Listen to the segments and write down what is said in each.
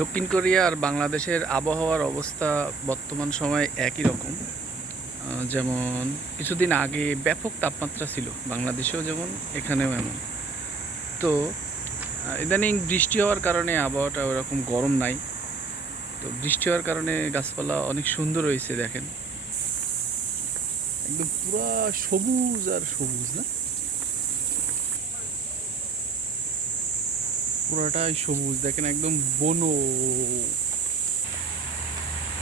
দক্ষিণ কোরিয়া আর বাংলাদেশের আবহাওয়ার অবস্থা বর্তমান সময়ে একই রকম। যেমন কিছুদিন আগে ব্যাপক তাপমাত্রা ছিল, বাংলাদেশেও যেমন এখানেও এমন। তো ইদানিং বৃষ্টি হওয়ার কারণে আবহাওয়াটা ওরকম গরম নাই। তো বৃষ্টি হওয়ার কারণে গাছপালা অনেক সুন্দর হয়েছে, দেখেন একদম পুরা সবুজ আর সবুজ না, পুরাটাই সবুজ দেখেন, একদম বনো,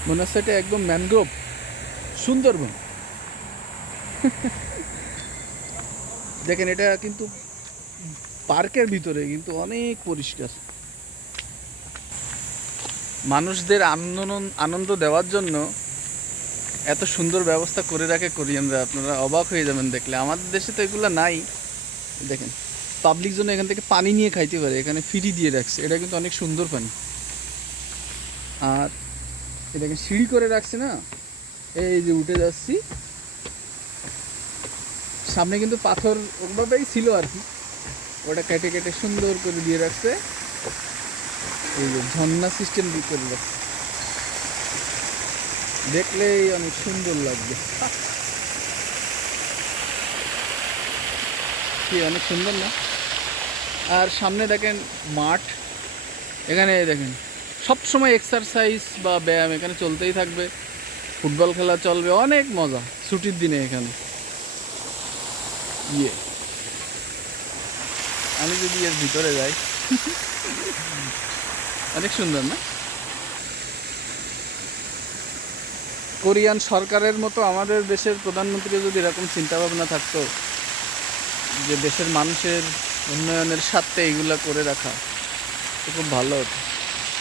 মনে হচ্ছে এটা একদম ম্যানগ্রোভ, সুন্দরবন। দেখেন এটা কিন্তু পার্কের ভিতরে, কিন্তু অনেক পরিষ্কার। মানুষদের আনন্দ দেওয়ার জন্য এত সুন্দর ব্যবস্থা করে রাখে কোরিয়ানরা, আপনারা অবাক হয়ে যাবেন দেখলে। আমাদের দেশে তো এগুলো নাই। দেখেন পাবলিক জন্য এখান থেকে পানি নিয়ে খাইতে পারে, এখানে ফ্রি দিয়ে রাখছে, এটা কিন্তু অনেক সুন্দর পানি। আর এ দেখেন সিঁড়ি করে রাখছে না, এই যে উঠে যাচ্ছি, সামনে কিন্তু পাথর ওভাবেই ছিল আর কি, ওটা কেটে কেটে সুন্দর করে দিয়ে রাখছে, এই যে ঝর্ণা সিস্টেম দিয়ে করে রাখছে, দেখলেই অনেক সুন্দর লাগবে। কি অনেক সুন্দর না? আর সামনে দেখেন মাঠ, এখানে দেখেন সব সময় এক্সারসাইজ বা ব্যায়াম এখানে চলতেই থাকবে, ফুটবল খেলা চলবে, অনেক মজা ছুটির দিনে এখানে। ইয়ে আমি যদি এর ভিতরে যাই, অনেক সুন্দর না? কোরিয়ান সরকারের মতো আমাদের দেশের প্রধানমন্ত্রী যদি এরকম চিন্তাভাবনা থাকতো যে দেশের মানুষের উন্নয়নের স্বার্থে এইগুলা করে রাখা, তো খুব ভালো হতো।